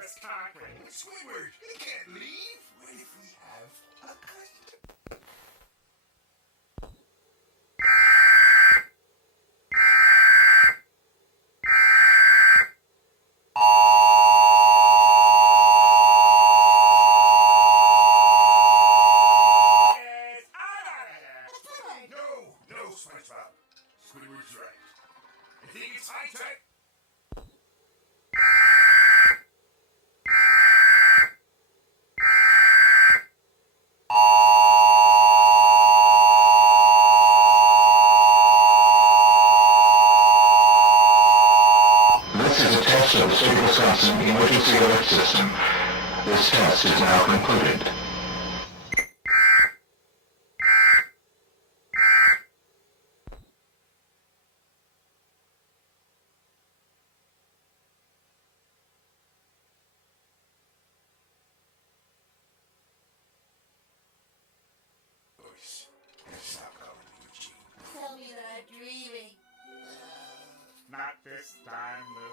porous concrete. Squidward, we can't leave. What if we have a kite? No, Spongebob. Squidward's right. I think it's high time. This is a test of the Signal Sensing Emergency Alert System. This test is now concluded. Stop calling me Eugene. Tell me that I'm dreaming. Not this time, Lou.